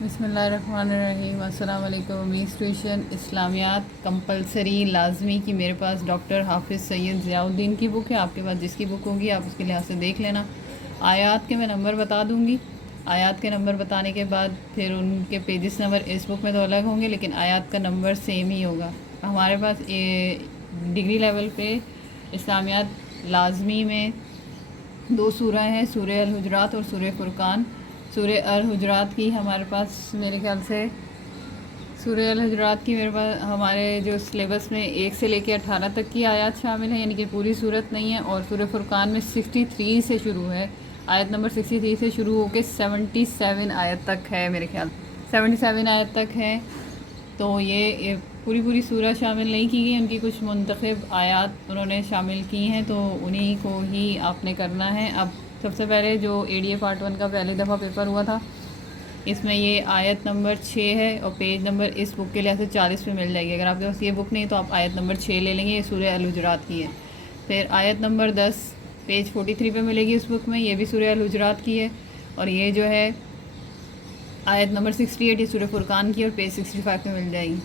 بسم اللہ الرحمن الرحیم۔ السلام علیکم۔ امیز ٹیوشن اسلامیات کمپلسری لازمی کی میرے پاس ڈاکٹر حافظ سید ضیاء الدین کی بک ہے۔ آپ کے پاس جس کی بک ہوگی آپ اس کے لحاظ سے دیکھ لینا۔ آیات کے میں نمبر بتا دوں گی، آیات کے نمبر بتانے کے بعد پھر ان کے پیجز نمبر اس بک میں تو الگ ہوں گے لیکن آیات کا نمبر سیم ہی ہوگا۔ ہمارے پاس ڈگری لیول پہ اسلامیات لازمی میں دو سورہ ہیں، سورہ الحجرات اور سورہ فرقان۔ سورہ الحجرات کی ہمارے پاس میرے خیال سے میرے پاس ہمارے جو سلیبس میں 1 سے لے کے 18 تک کی آیات شامل ہیں، یعنی کہ پوری صورت نہیں ہے۔ اور سورہ فرقان میں 63 سے شروع ہے، آیت نمبر 63 سے شروع ہو کے 77 آیت تک ہے، میرے خیال 77 آیت تک ہے۔ تو یہ پوری سورہ شامل نہیں کی گئی، ان کی کچھ منتخب آیات انہوں نے شامل کی ہیں، تو انہی کو ہی آپ نے کرنا ہے۔ اب سب سے پہلے جو ADA پارٹ 1 کا پہلی دفعہ پیپر ہوا تھا، اس میں یہ آیت نمبر 6 ہے اور پیج نمبر اس بک کے لحاظ سے 40 پہ مل جائے گی۔ اگر آپ کے پاس یہ بک نہیں تو آپ آیت نمبر 6 لے لیں گے، یہ سورہ الحجرات کی ہے۔ پھر آیت نمبر 10 پیج 43 پہ ملے گی اس بک میں، یہ بھی سورہ الحجرات کی ہے۔ اور یہ جو ہے آیت نمبر 68 یہ سورہ فرقان کی اور پیج 65 پہ مل جائے گی۔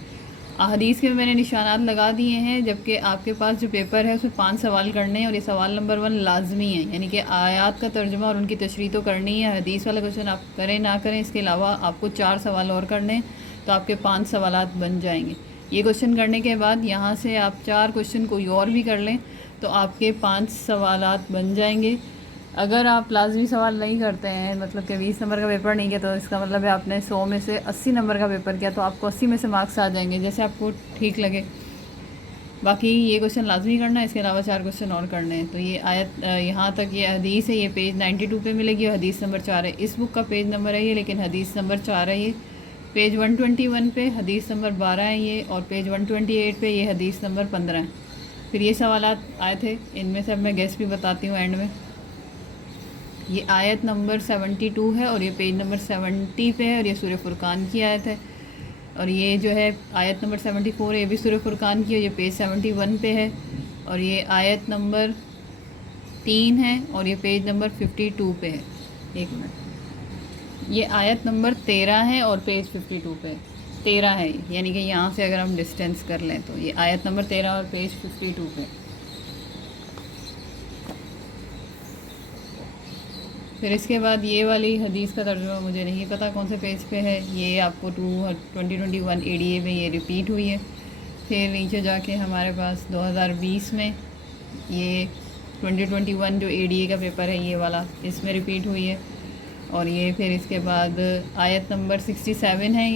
احادیث کے میں نے نشانات لگا دیے ہیں، جبکہ آپ کے پاس جو پیپر ہے اس میں 5 سوال کرنے ہیں اور یہ سوال نمبر 1 لازمی ہے، یعنی کہ آیات کا ترجمہ اور ان کی تشریح تو کرنی ہے۔ حدیث والا کوشچن آپ کریں نہ کریں، اس کے علاوہ آپ کو 4 سوال اور کرنے ہیں، تو آپ کے 5 سوالات بن جائیں گے۔ یہ کوشچن کرنے کے بعد یہاں سے آپ 4 کوشچن کوئی اور بھی کر لیں تو آپ کے 5 سوالات بن جائیں گے۔ اگر آپ لازمی سوال نہیں کرتے ہیں، مطلب کہ 20 نمبر کا پیپر نہیں کیا، تو اس کا مطلب ہے آپ نے 100 میں سے 80 نمبر کا پیپر کیا، تو آپ کو 80 میں سے مارکس آ جائیں گے، جیسے آپ کو ٹھیک لگے۔ باقی یہ کوشچن لازمی کرنا ہے، اس کے علاوہ 4 کوشچن اور کرنے ہیں۔ تو یہ آیت یہاں تک یہ حدیث ہے، یہ پیج 92 پہ ملے گی اور حدیث نمبر 4 ہے۔ اس بک کا پیج نمبر ہے یہ، لیکن حدیث نمبر 4 ہے یہ۔ پیج 121 پہ حدیث نمبر 12 ہے یہ، اور پیج 128 پہ یہ حدیث نمبر 15 ہے۔ پھر یہ سوالات آئے تھے، ان میں سے اب میں گیس بھی بتاتی ہوں اینڈ میں۔ یہ آیت نمبر 72 ہے اور یہ پیج نمبر 70 پہ ہے اور یہ سورہ فرقان کی آیت ہے۔ اور یہ جو ہے آیت نمبر 74 ہے، یہ بھی سورہ فرقان کی ہے، یہ پیج 71 پہ ہے۔ اور یہ آیت نمبر 3 ہے اور یہ پیج نمبر 52 پہ ہے۔ ایک منٹ، یہ آیت نمبر 13 ہے اور پیج 52 پہ 13 ہے، یعنی کہ یہاں سے اگر ہم ڈسٹینس کر لیں تو یہ آیت نمبر 13 اور پیج 52 پہ۔ پھر اس کے بعد یہ والی حدیث کا ترجمہ مجھے نہیں پتہ کون سے پیج پہ ہے، یہ آپ کو 2021 ADA میں یہ ریپیٹ ہوئی ہے۔ پھر نیچے جا کے ہمارے پاس 2020 میں یہ 2021 جو ADA کا پیپر ہے یہ والا، اس میں ریپیٹ ہوئی ہے۔ اور یہ پھر اس کے بعد آیت نمبر 67 ہے،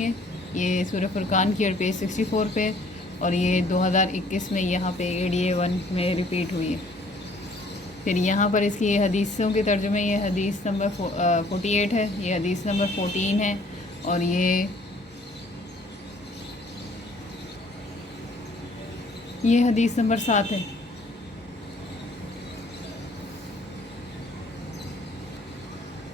یہ سورہ فرقان کی اور پیج 64 پہ، اور یہ 2021 میں یہاں پہ ADA 1 میں ریپیٹ ہوئی ہے۔ پھر یہاں پر اس کی یہ حدیثوں کے ترجمے، یہ حدیث نمبر 48 ہے، یہ حدیث نمبر 14 ہے، اور یہ حدیث نمبر 7 ہے۔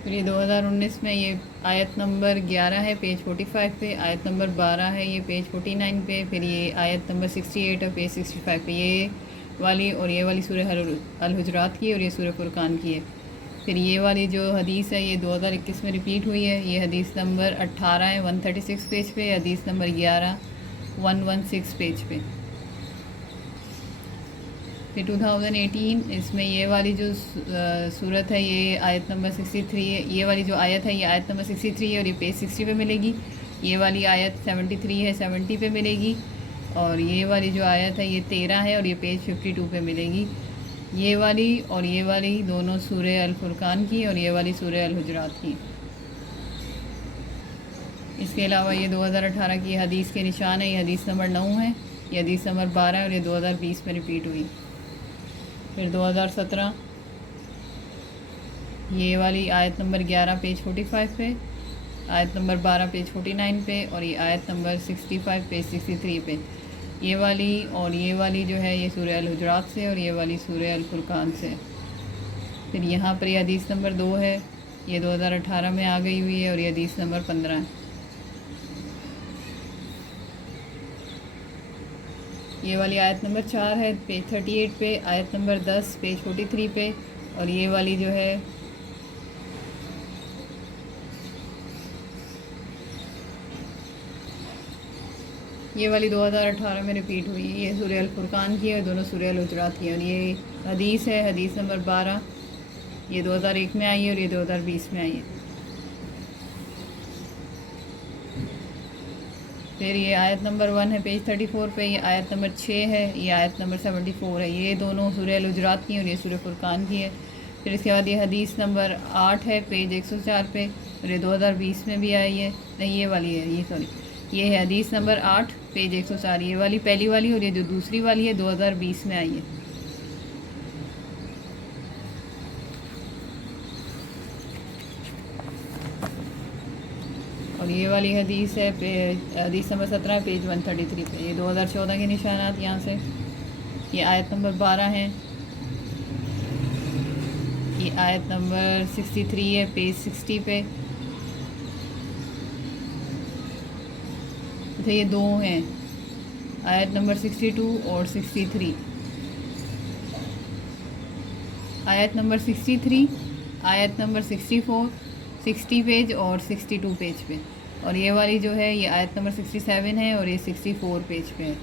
پھر یہ 2019 میں یہ آیت نمبر 11 ہے، پیج 45 پہ، آیت نمبر 12 ہے، یہ پیج 49 پہ، پھر یہ آیت نمبر 68 ہے، پیج 65 پہ، یہ والی اور یہ والی سورہ الحجرات کی اور یہ سورہ فرقان کی ہے۔ پھر یہ والی جو حدیث ہے یہ 2021 میں ریپیٹ ہوئی ہے، یہ حدیث نمبر 18 ہے 136 پیج پہ، حدیث نمبر 11 116 پیج پہ۔ پھر 2018 اس میں یہ والی جو صورت ہے یہ آیت نمبر 63 ہے، یہ والی جو آیت ہے یہ آیت نمبر 63 ہے اور یہ پیج 60 پہ ملے گی۔ یہ والی آیت 73 ہے، 70 پہ ملے گی، اور یہ والی جو آیت ہے یہ 13 ہے اور یہ پیج 52 پہ ملے گی۔ یہ والی اور یہ والی دونوں سورہ الفرقان کی اور یہ والی سورہ الحجرات کی۔ اس کے علاوہ یہ 2018 کی حدیث کے نشان ہے، یہ حدیث نمبر 9 ہے، یہ حدیث نمبر 12 ہے اور یہ 2020 میں ریپیٹ ہوئی۔ پھر 2017 یہ والی آیت نمبر 11 پیج 45 پہ، آیت نمبر 12 پیج 49 پہ، اور یہ آیت نمبر 65 پیج 63 پہ۔ یہ والی اور یہ والی جو ہے یہ سورہ الحجرات سے اور یہ والی سورہ الفرقان سے۔ پھر یہاں پر یہ حدیث نمبر 2 ہے، یہ 2018 میں آ گئی ہوئی ہے اور یہ حدیث نمبر 15 ہے۔ یہ والی آیت نمبر 4 ہے، پیج 38 پہ، آیت نمبر 10 پیج 43 پہ، اور یہ والی جو ہے یہ والی 2018 میں ریپیٹ ہوئی ہے. یہ سورہ الفرقان کی ہے اور دونوں سورہ الحجرات کی ہیں. اور یہ حدیث ہے، حدیث نمبر 12. یہ 2001 میں آئی ہے اور یہ 2020 میں آئی ہے. پھر یہ آیت نمبر 1 ہے پیج 34 پہ. یہ آیت نمبر 6 ہے. یہ آیت نمبر 74 ہے. یہ دونوں سورہ الحجرات کی ہیں اور یہ سورہ فرقان کی ہے. پھر اس کے بعد یہ حدیث نمبر 8 ہے پیج 104 پہ اور یہ 2020 میں بھی آئی ہے. نہیں، یہ والی ہے، یہ ہے حدیث نمبر 8 پیج 104. یہ والی پہلی والی اور یہ جو دوسری والی ہے 2020 میں آئی ہے. اور یہ والی حدیث ہے حدیث نمبر 17 پیج 133 پہ. یہ 2014 کے نشانات یہاں سے. یہ آیت نمبر 12 ہیں. یہ آیت نمبر 63 ہے پیج 60 پہ. اچھا، یہ دو ہیں، آیت نمبر 62 اور 63. آیت نمبر 63، آیت نمبر 64 60 پیج اور 62 پیج پہ. اور یہ والی جو ہے یہ آیت نمبر 67 ہے اور یہ 64 پیج پہ ہے.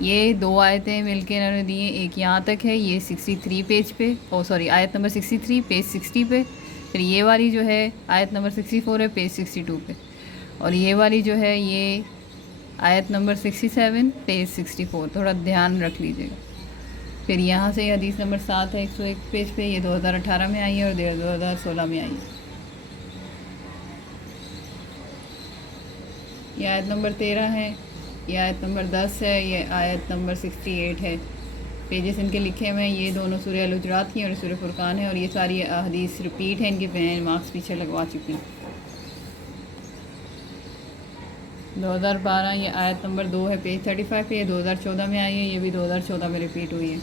یہ دو آیتیں مل کے انہوں نے دی ہیں. ایک یہاں تک ہے، یہ 63 پیج پہ، آیت نمبر 63 پیج 60 پہ. پھر یہ والی جو ہے آیت نمبر 64 ہے پیج 62 پہ. اور یہ والی جو ہے یہ آیت نمبر 67 پیج 64. تھوڑا دھیان رکھ لیجیے گا. پھر یہاں سے حدیث نمبر 7 ہے 101 پیج پہ. یہ 2018 میں آئی ہے اور 2016 میں آئی ہے. یہ آیت نمبر 13 ہے. یہ آیت نمبر 10 ہے. یہ آیت نمبر 68 ہے. پیجز ان کے لکھے ہوئے ہیں. یہ دونوں سورہ الحجرات کی ہیں اور سورہ فرقان ہے. اور یہ ساری حدیث ریپیٹ ہیں، ان کے مارکس پیچھے لگوا چکی ہیں. 2012 یہ آیت نمبر 2 ہے پیج 35 پہ. یہ 2014 میں آئی ہے. یہ بھی 2014 میں ریپیٹ ہوئی ہے.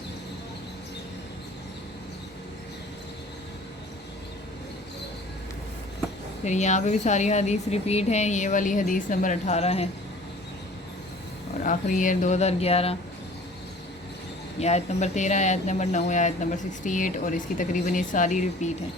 پھر یہاں پہ بھی ساری حدیث ریپیٹ ہیں. یہ والی حدیث نمبر 18 ہے. اور آخری یہ 2011. یہ آیت نمبر 13 ہے، آیت نمبر 9 ہے، آیت نمبر 68 اور اس کی تقریباً یہ ساری ریپیٹ ہیں.